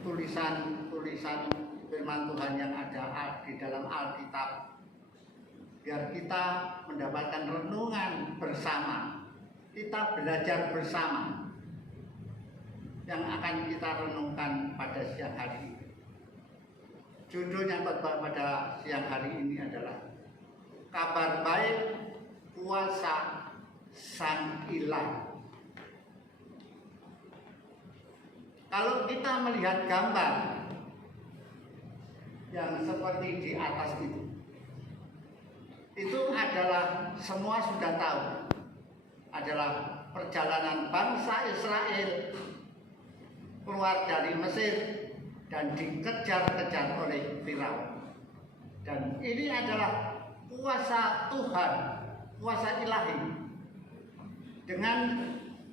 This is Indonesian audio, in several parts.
tulisan-tulisan firman Tuhan yang ada di dalam Alkitab, biar kita mendapatkan renungan bersama, kita belajar bersama yang akan kita renungkan pada siang hari ini. Judulnya pada siang hari ini adalah Kabar Baik Kuasa Sang Ilahi. Kalau kita melihat gambar yang seperti di atas itu adalah semua sudah tahu, adalah perjalanan bangsa Israel keluar dari Mesir dan dikejar-kejar oleh Firaun. Dan ini adalah kuasa Tuhan, kuasa ilahi. Dengan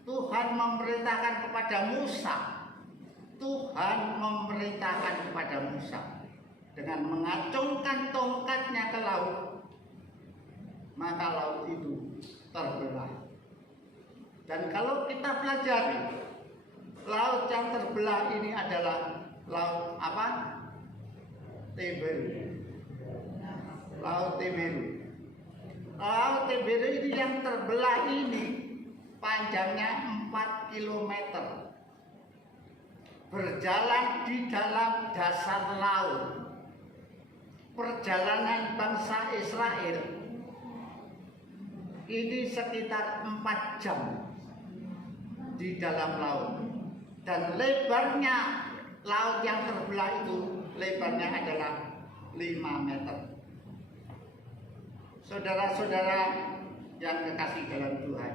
Tuhan memerintahkan kepada Musa, Tuhan memerintahkan kepada Musa dengan mengacungkan tongkatnya ke laut, maka laut itu terbelah. Dan kalau kita pelajari, laut yang terbelah ini adalah laut apa? Tiberu. Laut Tiberu. Laut Tiberu ini yang terbelah ini panjangnya 4 km. Berjalan di dalam dasar laut. Perjalanan bangsa Israel ini sekitar 4 jam di dalam laut. Dan lebarnya laut yang terbelah itu, lebarnya adalah 5 meter. Saudara-saudara yang kekasih dalam Tuhan,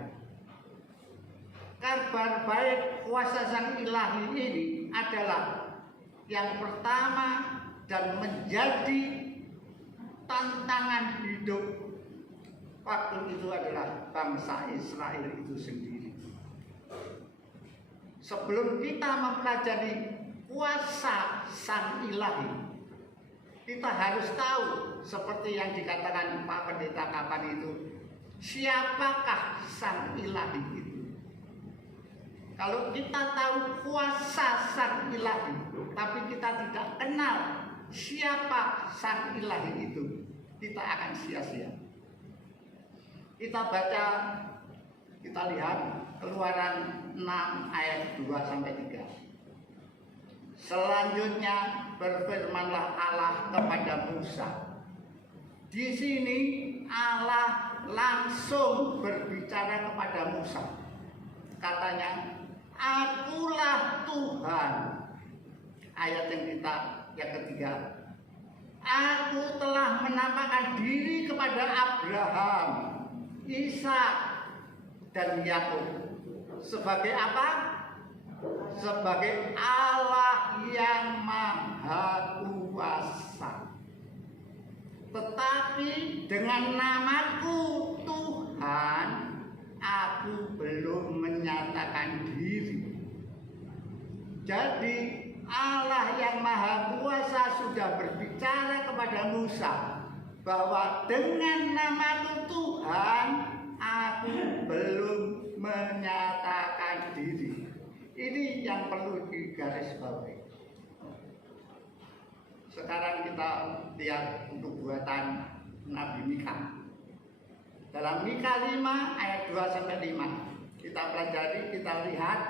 kabar baik kuasa Sang Ilahi ini adalah yang pertama dan menjadi tantangan hidup waktu itu adalah bangsa Israel itu sendiri. Sebelum kita mempelajari kuasa Sang Ilahi, kita harus tahu seperti yang dikatakan Pak Pendeta kapan itu, siapakah Sang Ilahi itu? Kalau kita tahu kuasa Sang Ilahi, tapi kita tidak kenal siapa Sang Ilahi itu, kita akan sia-sia. Kita baca, kita lihat Keluaran 6 ayat 2-3. Selanjutnya berfirmanlah Allah kepada Musa. Di sini Allah langsung berbicara kepada Musa. Katanya, Akulah Tuhan. Ayat yang ketiga. Aku telah menampakkan diri kepada Abraham, Ishak, dan Yakub. Sebagai apa? Sebagai Allah yang Maha Kuasa. Tetapi dengan namaku Tuhan, aku belum menyatakan diri. Jadi Allah yang Maha Kuasa sudah berbicara kepada Musa bahwa dengan namaku Tuhan, aku belum menyatakan diri. Ini yang perlu digarisbawahi. Sekarang kita lihat nubuatan Nabi Mika. Dalam Mika 5 ayat 2-5 kita pelajari, kita lihat,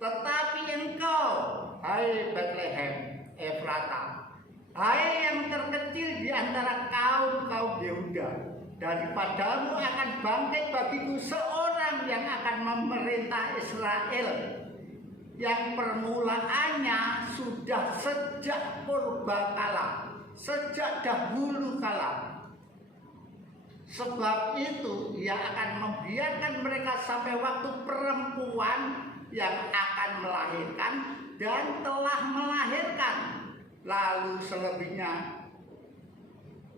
tetapi engkau, hai Bethlehem Efrata, hai yang terkecil di antara kaum Yehuda, daripadamu akan bangkit bagiku seorang yang akan memerintah Israel, yang permulaannya sudah sejak purbakala, sejak dahulu kala. Sebab itu ia akan membiarkan mereka sampai waktu perempuan yang akan melahirkan dan telah melahirkan. Lalu selebihnya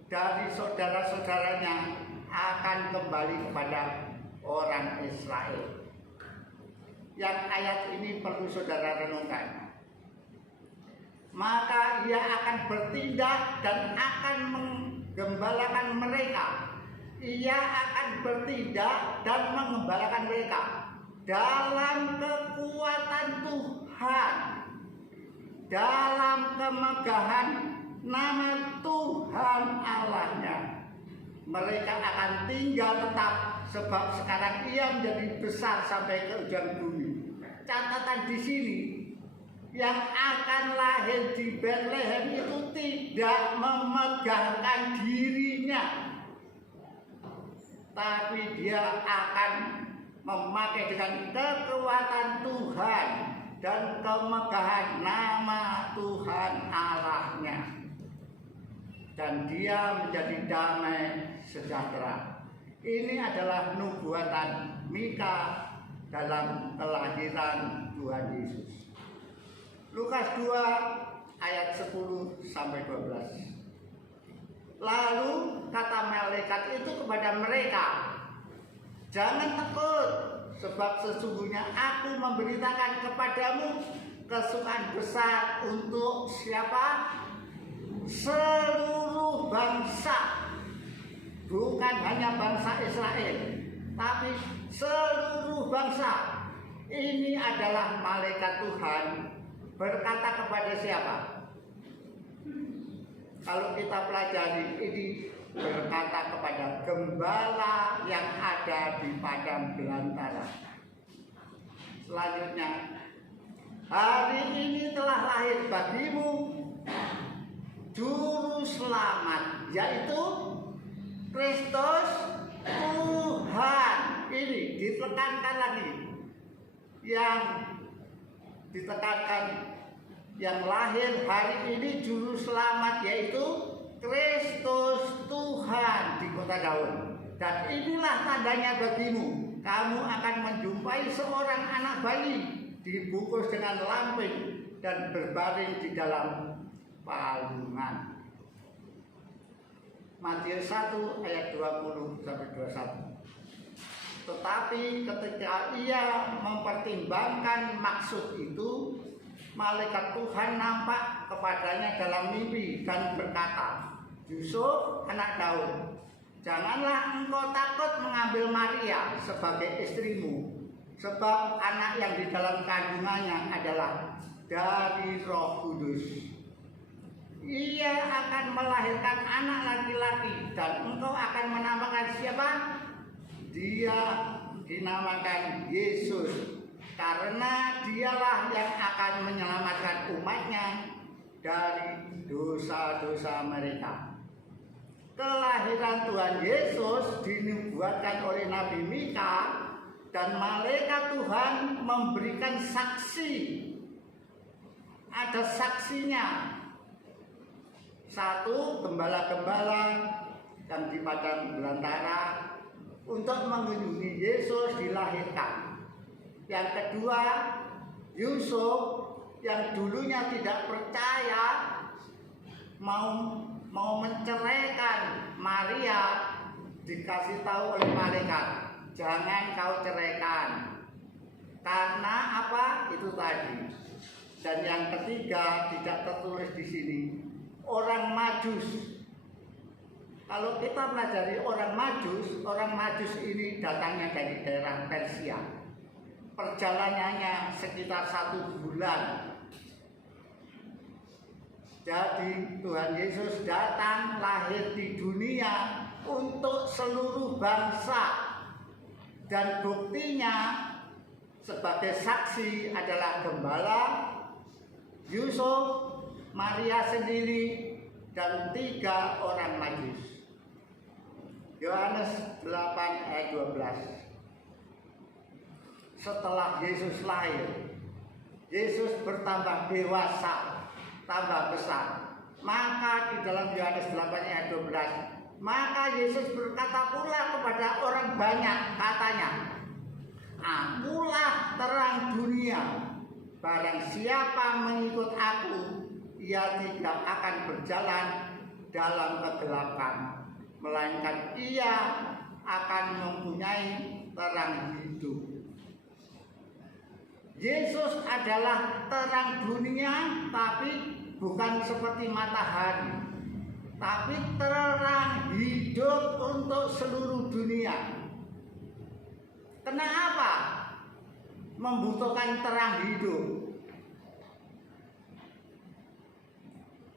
dari saudara-saudaranya akan kembali kepada orang Israel. Yang ayat ini perlu saudara renungkan. Maka ia akan bertindak dan akan menggembalakan mereka. Ia akan bertindak dan mengembalakan mereka dalam kekuatan Tuhan dalam kemegahan nama Tuhan Allahnya. Mereka akan tinggal tetap, sebab sekarang ia menjadi besar sampai ke ujung bumi. Catatan di sini, yang akan lahir di Bethlehem itu tidak memegahkan dirinya, tapi dia akan memakai dengan kekuatan Tuhan dan kemegahan nama Tuhan Allahnya, dan dia menjadi damai sejahtera. Ini adalah nubuatan Mika dalam kelahiran Tuhan Yesus. Lukas 2 ayat 10 sampai 12. Lalu kata malaikat itu kepada mereka, "Jangan takut, sebab sesungguhnya aku memberitakan kepadamu kesukaan besar untuk siapa? Seluruh bangsa. Bukan hanya bangsa Israel, tapi seluruh bangsa." Ini adalah malaikat Tuhan berkata kepada siapa? Kalau kita pelajari, ini berkata kepada gembala yang ada di padang belantara. Selanjutnya, hari ini telah lahir bagimu juru selamat, yaitu Kristus Tuhan. Ini ditekankan lagi, yang ditekankan, yang lahir hari ini juru selamat, yaitu Kristus Tuhan di kota Daud. Dan inilah tandanya bagimu, kamu akan menjumpai seorang anak bayi dibungkus dengan lampin dan berbaring di dalam palungan. Matius 1 ayat 20 sampai 21. Tetapi ketika ia mempertimbangkan maksud itu, malaikat Tuhan nampak kepadanya dalam mimpi dan berkata, "Yusuf, anak Daud, janganlah engkau takut mengambil Maria sebagai istrimu, sebab anak yang di dalam kandungannya adalah dari Roh Kudus. Ia akan melahirkan anak laki-laki, dan engkau akan menamakan siapa? Dia dinamakan Yesus, karena dialah yang akan menyelamatkan umatnya dari dosa-dosa mereka." Kelahiran Tuhan Yesus dinubuatkan oleh Nabi Mika, dan malaikat Tuhan memberikan saksi. Ada saksinya. Satu, gembala-gembala yang di padang belantara untuk mengunjungi Yesus dilahirkan. Yang kedua, Yusuf yang dulunya tidak percaya mau menceraikan Maria, dikasih tahu oleh malaikat, "Jangan kau ceraikan." Karena apa? Itu tadi. Dan yang ketiga, tidak tertulis di sini, orang Majus. Kalau kita pelajari orang Majus ini datangnya dari daerah Persia. Perjalanannya sekitar 1 bulan. Jadi Tuhan Yesus datang lahir di dunia untuk seluruh bangsa. Dan buktinya sebagai saksi adalah gembala, Yusuf, Maria sendiri, dan 3 orang Majus. Yohanes 8 ayat 12. Setelah Yesus lahir, Yesus bertambah dewasa, tambah besar. Maka di dalam Yohanes 8 ayat 12, maka Yesus berkata pula kepada orang banyak, katanya, "Akulah terang dunia. Barang siapa mengikut aku, ia tidak akan berjalan dalam kegelapan, melainkan ia akan mempunyai terang hidup." Yesus adalah terang dunia, tapi bukan seperti matahari, tapi terang hidup untuk seluruh dunia. Kenapa membutuhkan terang hidup?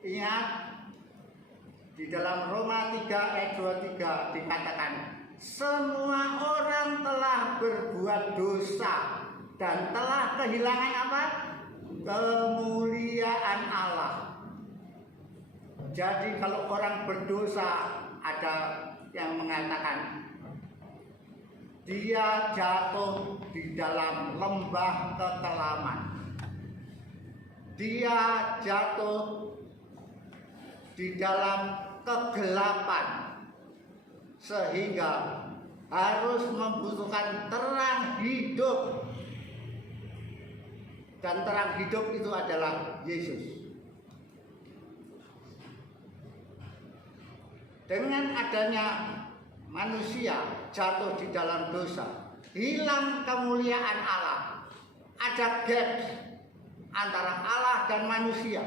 Ingat, di dalam Roma 3 ayat 23 dikatakan, semua orang telah berbuat dosa dan telah kehilangan apa? Kemuliaan Allah. Jadi kalau orang berdosa, ada yang mengatakan dia jatuh di dalam lembah kekelaman. Dia jatuh di dalam kegelapan, sehingga harus membutuhkan terang hidup. Dan terang hidup itu adalah Yesus. Dengan adanya manusia jatuh di dalam dosa, hilang kemuliaan Allah. Ada gap antara Allah dan manusia.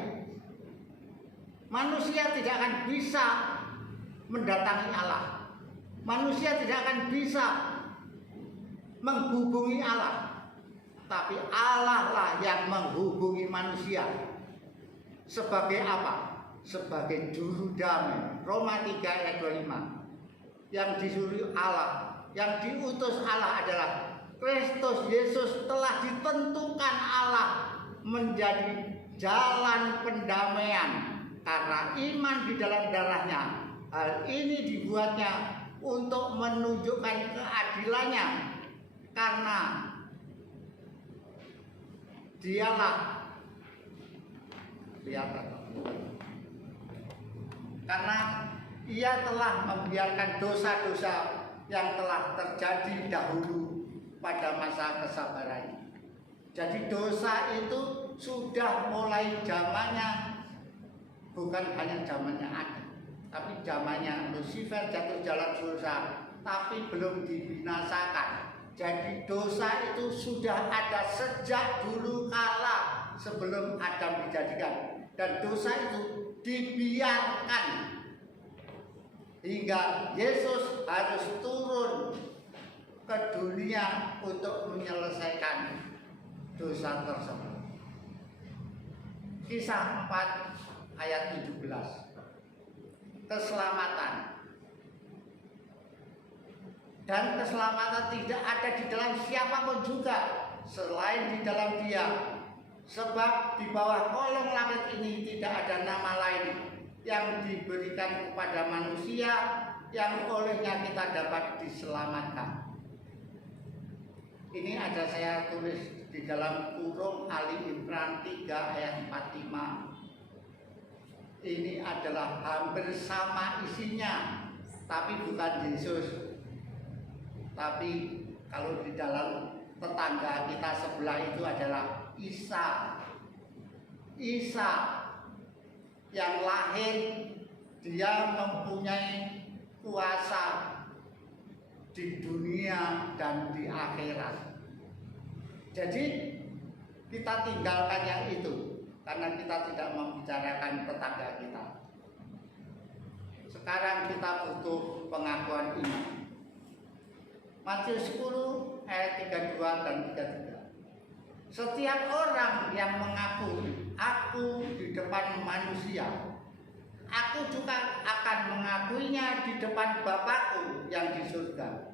Manusia tidak akan bisa mendatangi Allah. Manusia tidak akan bisa menghubungi Allah. Tapi Allah lah yang menghubungi manusia. Sebagai apa? Sebagai juru damai. Roma 3 ayat 25. Yang disuruh Allah, yang diutus Allah adalah Kristus Yesus. Telah ditentukan Allah menjadi jalan pendamaian karena iman di dalam darahnya. Hal ini dibuatnya untuk menunjukkan keadilannya, karena dialah karena ia telah membiarkan dosa-dosa yang telah terjadi dahulu pada masa kesabarannya. Jadi dosa itu sudah mulai zamannya, bukan hanya zamannya Adam, tapi zamannya Lucifer jatuh dalam dosa, tapi belum dibinasakan. Jadi dosa itu sudah ada sejak dulu kala sebelum Adam dijadikan, dan dosa itu dibiarkan hingga Yesus harus turun ke dunia untuk menyelesaikan dosa tersebut. Kisah 4 ayat 17. Keselamatan. Dan keselamatan tidak ada di dalam siapapun juga selain di dalam Dia. Sebab di bawah kolong langit ini tidak ada nama lain yang diberikan kepada manusia yang olehnya kita dapat diselamatkan. Ini ada saya tulis di dalam kurung Ali Imran 3 ayat 45. Ini adalah hampir sama isinya, tapi bukan Yesus. Tapi kalau di dalam tetangga kita sebelah itu adalah Isa. Isa yang lahir, dia mempunyai kuasa di dunia dan di akhirat. Jadi kita tinggalkan yang itu karena kita tidak membicarakan tetangga kita. Sekarang kita butuh pengakuan iman. Matius 10 ayat 32 dan 33. Setiap orang yang mengaku aku di depan manusia, aku juga akan mengakuinya di depan Bapakku yang di surga.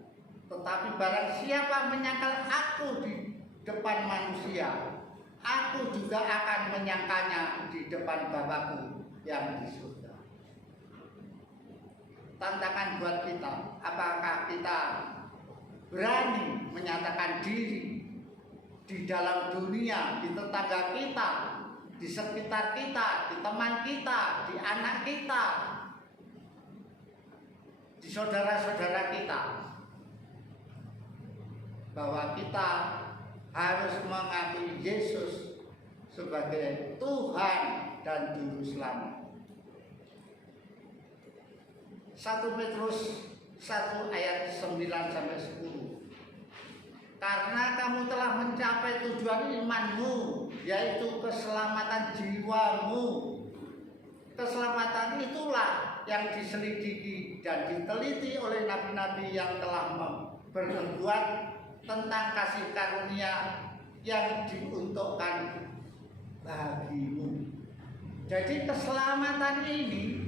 Tetapi barang siapa menyangkal aku di depan manusia, aku juga akan menyangkalnya di depan Bapakku yang di surga. Tantangan buat kita, apakah kita berani menyatakan diri di dalam dunia, di tetangga kita, di sekitar kita, di teman kita, di anak kita, di saudara-saudara kita, bahwa kita harus mengakui Yesus sebagai Tuhan dan Juru Selamat. 1 Petrus 1 ayat 9-10. Karena kamu telah mencapai tujuan imanmu, yaitu keselamatan jiwamu. Keselamatan itulah yang diselidiki dan diteliti oleh nabi-nabi yang telah bernubuat tentang kasih karunia yang diuntukkan bagimu. Jadi keselamatan ini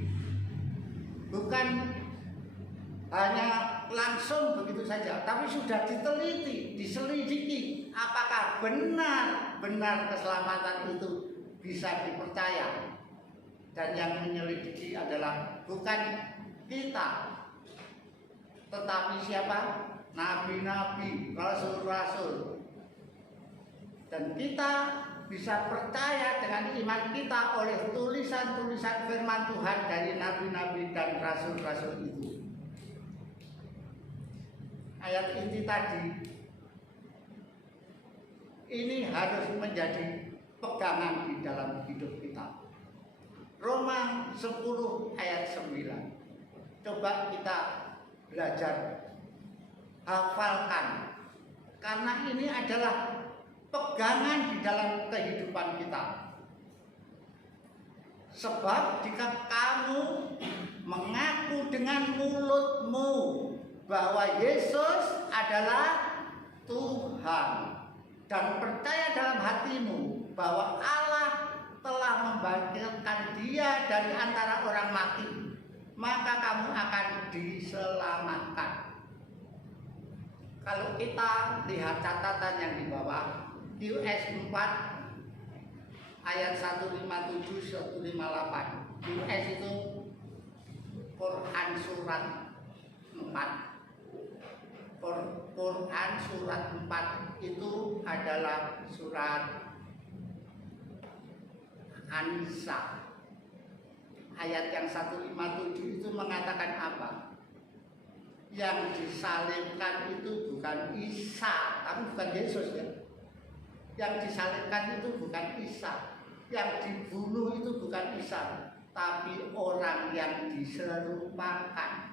bukan hanya langsung begitu saja, tapi sudah diteliti, diselidiki apakah benar-benar keselamatan itu bisa dipercaya. Dan yang menyelidiki adalah bukan kita, tetapi siapa? Nabi-nabi, rasul-rasul. Dan kita bisa percaya dengan iman kita oleh tulisan-tulisan firman Tuhan dari nabi-nabi dan rasul-rasul itu. Ayat inti tadi ini harus menjadi pegangan di dalam hidup kita. Roma 10 ayat 9. Coba kita belajar, hafalkan, karena ini adalah pegangan di dalam kehidupan kita. Sebab jika kamu mengaku dengan mulutmu bahwa Yesus adalah Tuhan dan percaya dalam hatimu bahwa Allah telah membangkitkan Dia dari antara orang mati, maka kamu akan diselamatkan. Kalau kita lihat catatan yang di bawah, QS 4 ayat 157 158. QS itu Quran surat 4. Quran surat 4 itu adalah surat An-Nisa. Ayat yang 157 itu mengatakan apa? Yang disalibkan itu bukan Isa, tapi bukan Yesus ya. Yang disalibkan itu bukan Isa, yang dibunuh itu bukan Isa, tapi orang yang diserupakan.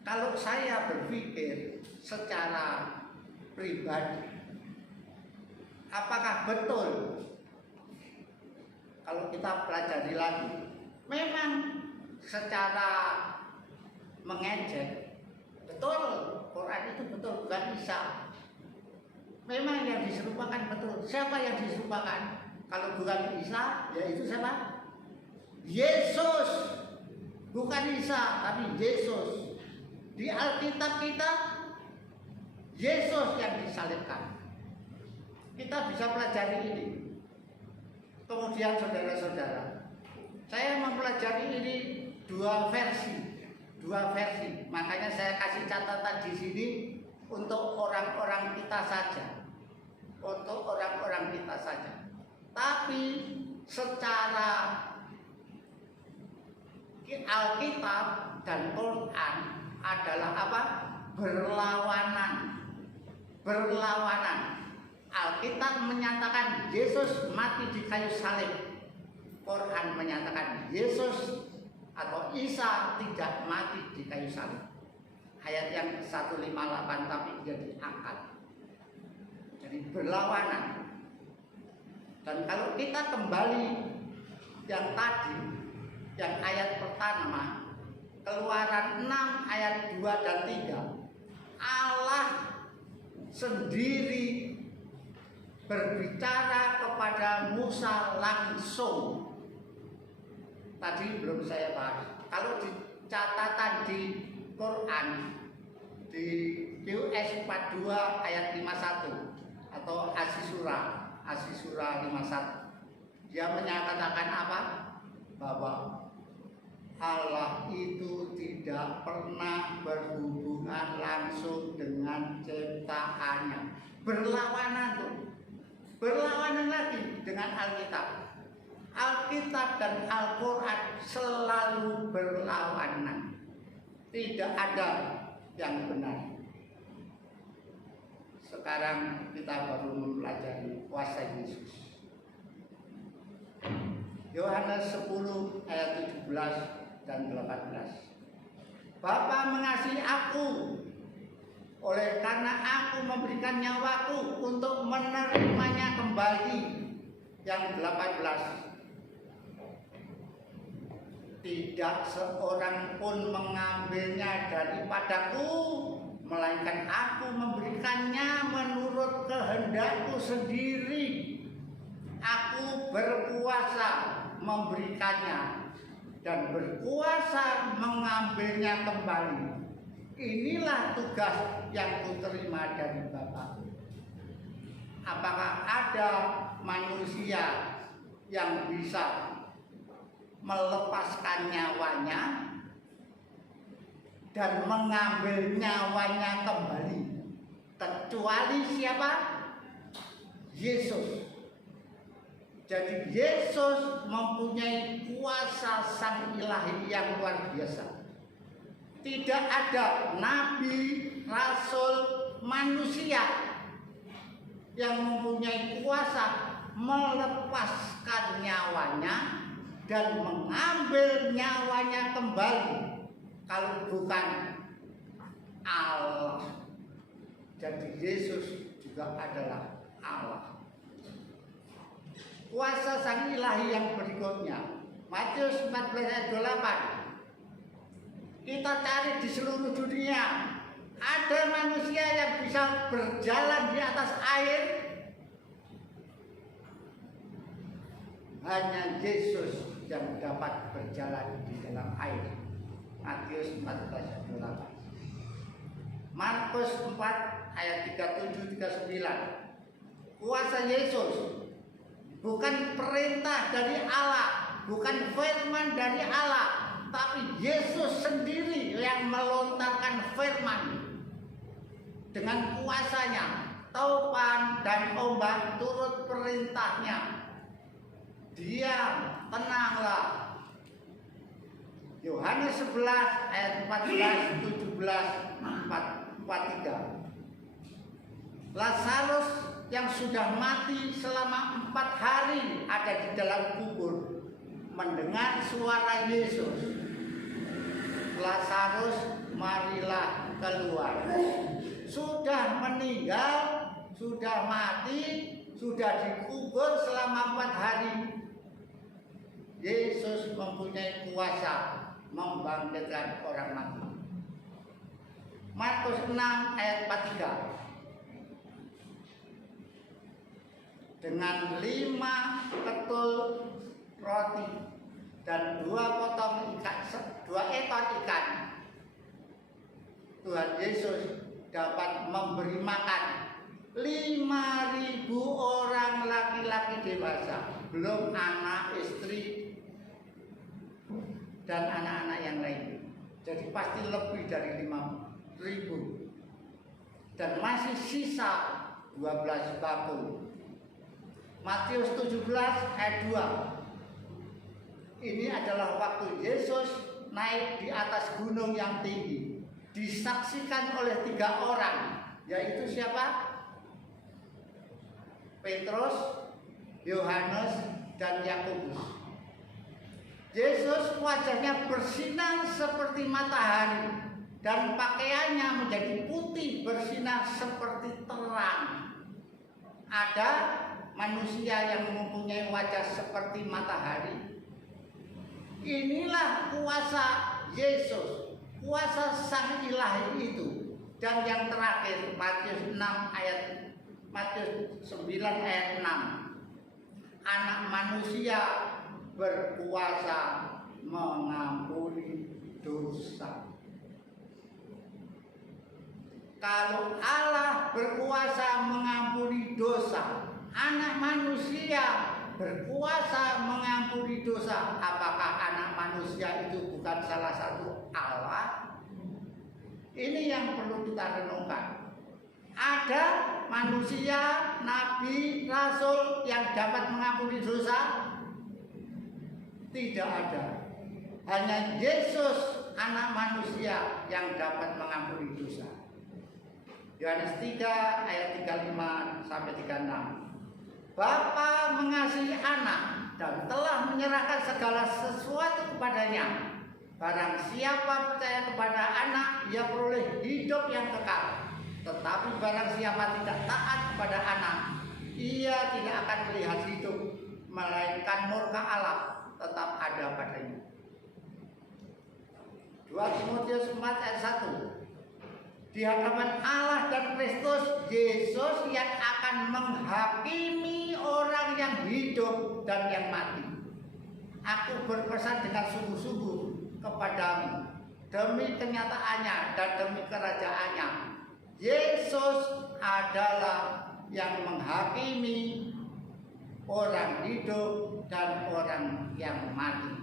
Kalau saya berpikir secara pribadi, apakah betul kalau kita pelajari lagi, memang secara mengejek betul Quran itu betul bukan Isa. Memang yang diserupakan betul. Siapa yang diserupakan? Kalau bukan Isa, yaitu siapa? Yesus. Bukan Isa, tapi Yesus. Di Alkitab kita Yesus yang disalibkan. Kita bisa pelajari ini. Kemudian saudara-saudara, saya mempelajari ini dua versi. Makanya saya kasih catatan di sini untuk orang-orang kita saja. Tapi secara Alkitab dan Quran adalah apa? Berlawanan. Alkitab menyatakan Yesus mati di kayu salib. Quran menyatakan Yesus atau Isa tidak mati di kayu salib. Ayat yang 158 tapi dia diangkat. Jadi berlawanan. Dan kalau kita kembali yang tadi, yang ayat pertama, Keluaran 6 ayat 2 dan 3, Allah sendiri berbicara kepada Musa langsung. Tadi belum saya bahas. Kalau di catatan di Quran di QS 42 ayat 51 atau Asy-Syura 51, dia menyatakan apa? Bahwa Allah itu tidak pernah berhubungan langsung dengan ciptaannya. Berlawanan lagi dengan Alkitab. Alkitab dan Al-Quran selalu berlawanan. Tidak ada yang benar. Sekarang kita baru mempelajari kuasa Yesus. Yohanes 10 ayat 17 dan 18. Bapa mengasihi aku oleh karena aku memberikan nyawaku untuk menerimanya kembali. Yang 18. Tidak seorang pun mengambilnya daripadaku, melainkan aku memberikannya menurut kehendakku sendiri. Aku berkuasa memberikannya dan berkuasa mengambilnya kembali. Inilah tugas yang kuterima dari Bapa. Apakah ada manusia yang bisa melepaskan nyawanya dan mengambil nyawanya kembali? Kecuali siapa? Yesus. Jadi Yesus mempunyai kuasa Sang Ilahi yang luar biasa. Tidak ada nabi, rasul, manusia yang mempunyai kuasa melepaskan nyawanya dan mengambil nyawanya kembali kalau bukan Allah. Jadi Yesus juga adalah Allah. Kuasa Sang Ilahi yang berikutnya, Matius 14 ayat 28. Kita cari di seluruh dunia, ada manusia yang bisa berjalan di atas air. Hanya Yesus yang dapat berjalan di dalam air. Matius 14 ayat 28. Markus 4 ayat 37-39. Kuasa Yesus bukan perintah dari Allah, bukan firman dari Allah, tapi Yesus sendiri yang melontarkan firman dengan kuasanya. Topan dan ombak turut perintahnya. Diam, tenanglah. Yohanes 11 ayat 14, 17, 43. Lazarus yang sudah mati selama 4 hari ada di dalam kubur mendengar suara Yesus. Lazarus, marilah keluar. Sudah meninggal, sudah mati, sudah dikubur selama 4 hari. Yesus mempunyai kuasa membangkitkan orang mati. Markus 6 ayat 43. Dengan 5 ketul roti dan 2 potong ikan, 2 ekor ikan, Tuhan Yesus dapat memberi makan 5.000 orang laki-laki dewasa, belum anak, istri, dan anak-anak yang lain. Jadi pasti lebih dari 5.000. Dan masih sisa 12 bakul. Matius 17 ayat 2. Ini adalah waktu Yesus naik di atas gunung yang tinggi. Disaksikan oleh 3 orang, yaitu siapa? Petrus, Yohanes, dan Yakobus. Yesus wajahnya bersinar seperti matahari dan pakaiannya menjadi putih bersinar seperti terang. Ada manusia yang mempunyai wajah seperti matahari. Inilah kuasa Yesus, kuasa Sang Ilahi itu. Dan yang terakhir, Matius 9 ayat 6. Anak manusia berkuasa mengampuni dosa. Kalau Allah berkuasa mengampuni dosa, anak manusia berkuasa mengampuni dosa. Apakah anak manusia itu bukan salah satu Allah? Ini yang perlu kita renungkan. Ada manusia, nabi, rasul yang dapat mengampuni dosa? Tidak ada. Hanya Yesus, anak manusia, yang dapat mengampuni dosa. Yohanes 3 ayat 35 sampai 36. Bapa mengasihi anak dan telah menyerahkan segala sesuatu kepadanya. Barang siapa percaya kepada anak, ia peroleh hidup yang kekal. Tetapi barang siapa tidak taat kepada anak, ia tidak akan melihat hidup, melainkan murka Allah tetap ada padanya. 2 Timotius 4 ayat 1. Di hadapan Allah dan Kristus Yesus yang akan menghakimi orang yang hidup dan yang mati. Aku berpesan dengan sungguh-sungguh kepadamu, demi kenyataannya dan demi kerajaannya, Yesus adalah yang menghakimi orang hidup dan orang yang mati.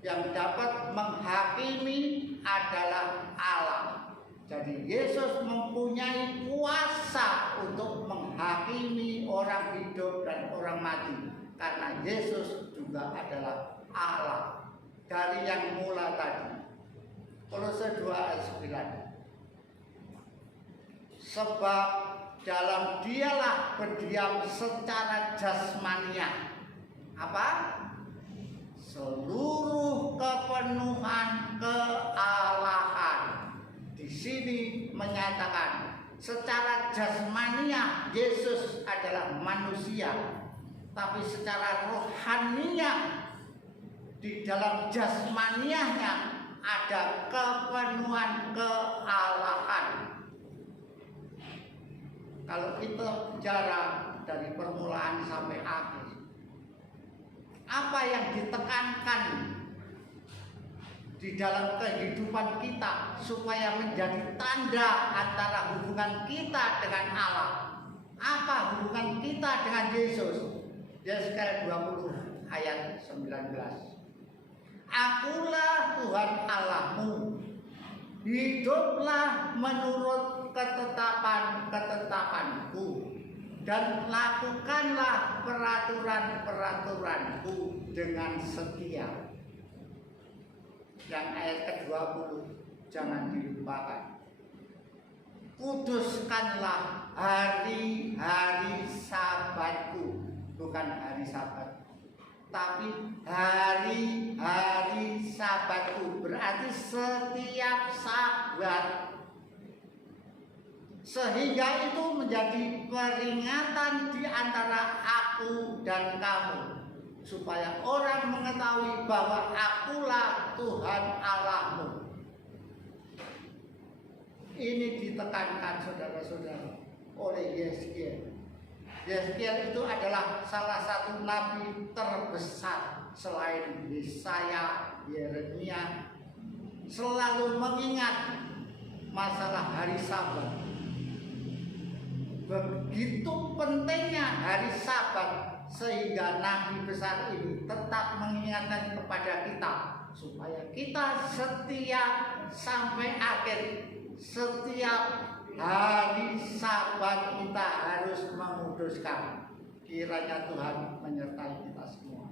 Yang dapat menghakimi adalah Allah. Jadi Yesus mempunyai kuasa untuk menghakimi orang hidup dan orang mati, karena Yesus juga adalah Allah dari yang mula tadi. Kolose 2 ayat 9. Sebab dalam dialah berdiam secara jasmania apa? Seluruh kepenuhan kealahan. Di sini menyatakan secara jasmania Yesus adalah manusia, tapi secara rohania di dalam jasmanianya ada kepenuhan kealahan. Kalau kita bicara dari permulaan sampai akhir, apa yang ditekankan di dalam kehidupan kita supaya menjadi tanda antara hubungan kita dengan Allah? Apa hubungan kita dengan Yesus? Yesaya 20 ayat 19. Akulah Tuhan Allahmu, hiduplah menurut ketetapan-ketetapanku, dan lakukanlah peraturan-peraturanku dengan setia. Yang ayat ke-20 jangan dilupakan. Kuduskanlah hari-hari Sabatku, bukan hari Sabat, tapi hari-hari Sabatku, berarti setiap Sabat, sehingga itu menjadi peringatan di antara aku dan kamu, supaya orang mengetahui bahwa akulah Tuhan Allahmu. Ini ditekankan saudara-saudara oleh Yeskiel. Yeskiel itu adalah salah satu nabi terbesar selain Yesaya, Yeremia, selalu mengingat masalah hari Sabat. Begitu pentingnya hari Sabat sehingga nabi besar ini tetap mengingatkan kepada kita supaya kita setia sampai akhir. Setiap hari Sabat kita harus menguduskan. Kiranya Tuhan menyertai kita semua.